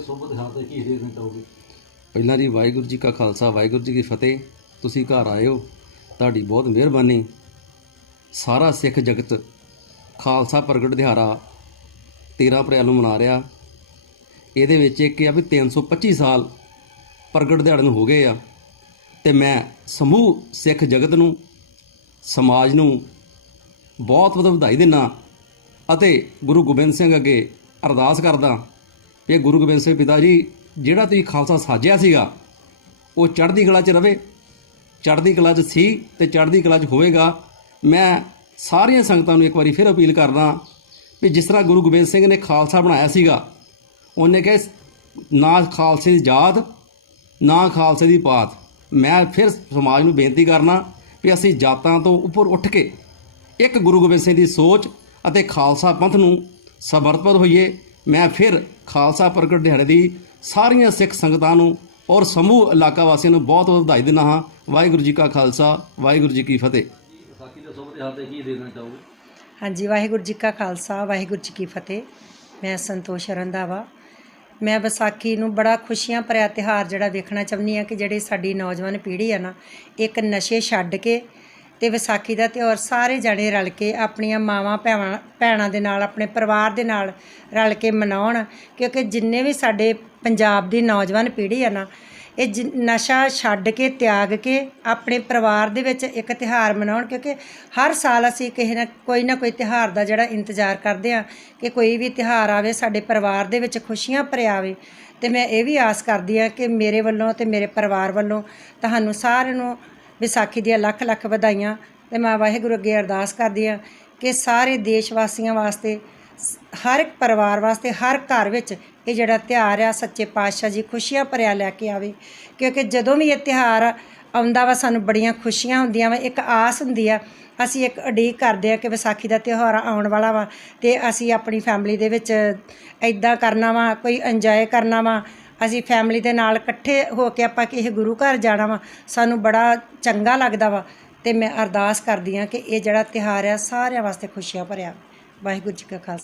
ਸੁਭ ਦਿਹਾੜ ਤੇ ਕੀ ਦੇਖਣਾ ਚਾਹੋਗੇ ਪਹਿਲਾਂ ਜੀ ਵਾਹਿਗੁਰੂ ਜੀ ਕਾ ਖਾਲਸਾ, ਵਾਹਿਗੁਰੂ ਜੀ ਕੀ ਫਤਿਹ। ਤੁਸੀਂ ਘਰ ਆਏ ਹੋ ਤੁਹਾਡੀ ਬਹੁਤ ਮਿਹਰਬਾਨੀ। ਸਾਰਾ ਸਿੱਖ ਜਗਤ ਖਾਲਸਾ ਪ੍ਰਗਟ ਦਿਹਾੜਾ 13 ਅਪ੍ਰੈਲ ਨੂੰ ਮਨਾ ਰਿਹਾ। ਇਹਦੇ ਵਿੱਚ ਇੱਕ ਆ ਵੀ 325 ਸਾਲ ਪ੍ਰਗਟ ਦਿਹਾੜੇ ਨੂੰ ਹੋ ਗਏ ਆ। ਤੇ ਮੈਂ ਸਮੂਹ ਸਿੱਖ ਜਗਤ ਨੂੰ, ਸਮਾਜ ਨੂੰ ਬਹੁਤ ਬਹੁਤ ਵਧਾਈ ਦਿੰਦਾ ਅਤੇ ਗੁਰੂ ਗੋਬਿੰਦ ਸਿੰਘ ਅੱਗੇ ਅਰਦਾਸ ਕਰਦਾ ਕਿ ਗੁਰੂ ਗੋਬਿੰਦ ਸਿੰਘ ਪਿਤਾ ਜੀ, ਜਿਹੜਾ ਤੁਸੀਂ ਖਾਲਸਾ ਸਾਜਿਆ ਸੀਗਾ, ਉਹ ਚੜ੍ਹਦੀ ਕਲਾ 'ਚ ਰਵੇ। ਚੜ੍ਹਦੀ ਕਲਾ 'ਚ ਸੀ ਤੇ ਚੜ੍ਹਦੀ ਕਲਾ 'ਚ ਹੋਵੇਗਾ। ਮੈਂ ਸਾਰੀਆਂ ਸੰਗਤਾਂ ਨੂੰ ਇੱਕ ਵਾਰੀ ਫਿਰ ਅਪੀਲ ਕਰਦਾ ਵੀ ਜਿਸ ਤਰ੍ਹਾਂ ਗੁਰੂ ਗੋਬਿੰਦ ਸਿੰਘ ਨੇ ਖਾਲਸਾ ਬਣਾਇਆ ਸੀਗਾ, ਉਹਨੇ ਕਿਹਾ, ਨਾ ਖਾਲਸੇ ਦੀ ਜਾਤ, ਨਾ ਖਾਲਸੇ ਦੀ ਪਾਤ। ਮੈਂ ਫਿਰ ਸਮਾਜ ਨੂੰ ਬੇਨਤੀ ਕਰਨਾ ਵੀ ਅਸੀਂ ਜਾਤਾਂ ਤੋਂ ਉੱਪਰ ਉੱਠ ਕੇ ਇੱਕ ਗੁਰੂ ਗੋਬਿੰਦ ਸਿੰਘ ਦੀ ਸੋਚ ਅਤੇ ਖਾਲਸਾ ਪੰਥ ਨੂੰ ਸਮਰਪਿਤ ਹੋਈਏ। ਮੈਂ ਫਿਰ ਖਾਲਸਾ ਪ੍ਰਗਟ ਦਿਹਾੜੇ ਦੀ ਸਾਰੀਆਂ ਸਿੱਖ ਸੰਗਤਾਂ ਨੂੰ ਔਰ ਸਮੂਹ ਇਲਾਕਾ ਵਾਸੀਆਂ ਨੂੰ ਬਹੁਤ ਬਹੁਤ ਵਧਾਈ ਦਿੰਦਾ ਹਾਂ। ਵਾਹਿਗੁਰੂ ਜੀ ਕਾ ਖਾਲਸਾ ਵਾਹਿਗੁਰੂ ਜੀ ਕੀ ਫਤਿਹ। ਵਿਸਾਖੀ ਦੇ ਸੁਭ ਦਿਹਾੜ ਤੇ ਕੀ ਦੇਖਣਾ ਚਾਹੋਗੇ? ਹਾਂਜੀ ਵਾਹਿਗੁਰੂ ਜੀ ਕਾ ਖਾਲਸਾ ਵਾਹਿਗੁਰੂ ਜੀ ਕੀ ਫਤਿਹ। ਮੈਂ ਸੰਤੋਸ਼ ਰੰਧਾਵਾ। ਮੈਂ ਵਿਸਾਖੀ ਨੂੰ ਬੜਾ ਖੁਸ਼ੀਆਂ ਭਰਿਆ ਤਿਹਾਰ ਜਿਹੜਾ ਵੇਖਣਾ ਚਾਹੁੰਦੀ ਆ ਕਿ ਜਿਹੜੀ ਸਾਡੀ ਨੌਜਵਾਨ ਪੀੜ੍ਹੀ ਆ ਨਾ ਇੱਕ ਨਸ਼ੇ ਛੱਡ ਕੇ ਤੇ ਵਿਸਾਖੀ ਦਾ ਤਿਉਹਾਰ ਸਾਰੇ ਜਣੇ ਰਲ ਕੇ ਆਪਣੀਆਂ ਮਾਵਾਂ ਭੈਣਾਂ ਭੈਣਾਂ ਦੇ ਨਾਲ, ਆਪਣੇ ਪਰਿਵਾਰ ਦੇ ਨਾਲ ਰਲ ਕੇ ਮਨਾਉਣ, ਕਿਉਂਕਿ ਜਿੰਨੇ ਵੀ ਸਾਡੇ ਪੰਜਾਬ ਦੀ ਨੌਜਵਾਨ ਪੀੜ੍ਹੀ ਆ ਨਾ, ਇਹ ਜਿ- ਨਸ਼ਾ ਛੱਡ ਕੇ, ਤਿਆਗ ਕੇ ਆਪਣੇ ਪਰਿਵਾਰ ਦੇ ਵਿੱਚ ਇੱਕ ਤਿਹਾਰ ਮਨਾਉਣ, ਕਿਉਂਕਿ ਹਰ ਸਾਲ ਅਸੀਂ ਕਿਸੇ ਨਾ, ਕੋਈ ਨਾ ਕੋਈ ਤਿਹਾਰ ਦਾ ਜਿਹੜਾ ਇੰਤਜ਼ਾਰ ਕਰਦੇ ਆ ਕਿ ਕੋਈ ਵੀ ਤਿਹਾਰ ਆਵੇ, ਸਾਡੇ ਪਰਿਵਾਰ ਦੇ ਵਿੱਚ ਖੁਸ਼ੀਆਂ ਭਰਿਆ ਆਵੇ। ਤੇ ਮੈਂ ਇਹ ਵੀ ਆਸ ਕਰਦੀ ਆ ਕਿ ਮੇਰੇ ਵੱਲੋਂ ਤੇ ਮੇਰੇ ਪਰਿਵਾਰ ਵੱਲੋਂ ਤੁਹਾਨੂੰ ਸਾਰਿਆਂ ਨੂੰ ਵਿਸਾਖੀ ਦੀਆਂ ਲੱਖ ਲੱਖ ਵਧਾਈਆਂ ਤੇ ਮੈਂ ਵਾਹਿਗੁਰੂ ਅੱਗੇ ਅਰਦਾਸ ਕਰਦੀ ਆ ਕਿ ਸਾਰੇ ਦੇਸ਼ ਵਾਸੀਆਂ ਵਾਸਤੇ, ਹਰ ਇੱਕ ਪਰਿਵਾਰ ਵਾਸਤੇ, ਹਰ ਘਰ ਵਿੱਚ ਇਹ ਜਿਹੜਾ ਤਿਉਹਾਰ ਆ, ਸੱਚੇ ਪਾਤਸ਼ਾਹ ਜੀ ਖੁਸ਼ੀਆਂ ਭਰਿਆ ਲੈ ਕੇ ਆਵੇ। ਕਿਉਂਕਿ ਜਦੋਂ ਵੀ ਇਹ ਤਿਉਹਾਰ ਆਉਂਦਾ ਵਾ, ਸਾਨੂੰ ਬੜੀਆਂ ਖੁਸ਼ੀਆਂ ਹੁੰਦੀਆਂ ਵਾ। ਇੱਕ ਆਸ ਹੁੰਦੀ ਆ, ਅਸੀਂ ਇੱਕ ਉਡੀਕ ਕਰਦੇ ਆ ਕਿ ਵਿਸਾਖੀ ਦਾ ਤਿਉਹਾਰ ਆਉਣ ਵਾਲਾ ਵਾ ਤੇ ਅਸੀਂ ਆਪਣੀ ਫੈਮਿਲੀ ਦੇ ਵਿੱਚ ਐਦਾਂ ਕਰਨਾ ਵਾ, ਕੋਈ ਇੰਜੋਏ ਕਰਨਾ ਵਾ ਅਸੀਂ ਫੈਮਿਲੀ ਦੇ ਨਾਲ ਇਕੱਠੇ ਹੋ ਕੇ ਆਪਾਂ ਕਿਸੇ ਗੁਰੂ ਘਰ ਜਾਣਾ ਵਾ, ਸਾਨੂੰ ਬੜਾ ਚੰਗਾ ਲੱਗਦਾ ਵਾ ਤੇ ਮੈਂ ਅਰਦਾਸ ਕਰਦੀ ਆ ਕਿ ਇਹ ਜਿਹੜਾ ਤਿਉਹਾਰ ਆ, ਸਾਰਿਆਂ ਵਾਸਤੇ ਖੁਸ਼ੀਆਂ ਭਰਿਆ। ਵਾਹਿਗੁਰੂ ਜੀ ਕਾ ਖਾਲਸਾ।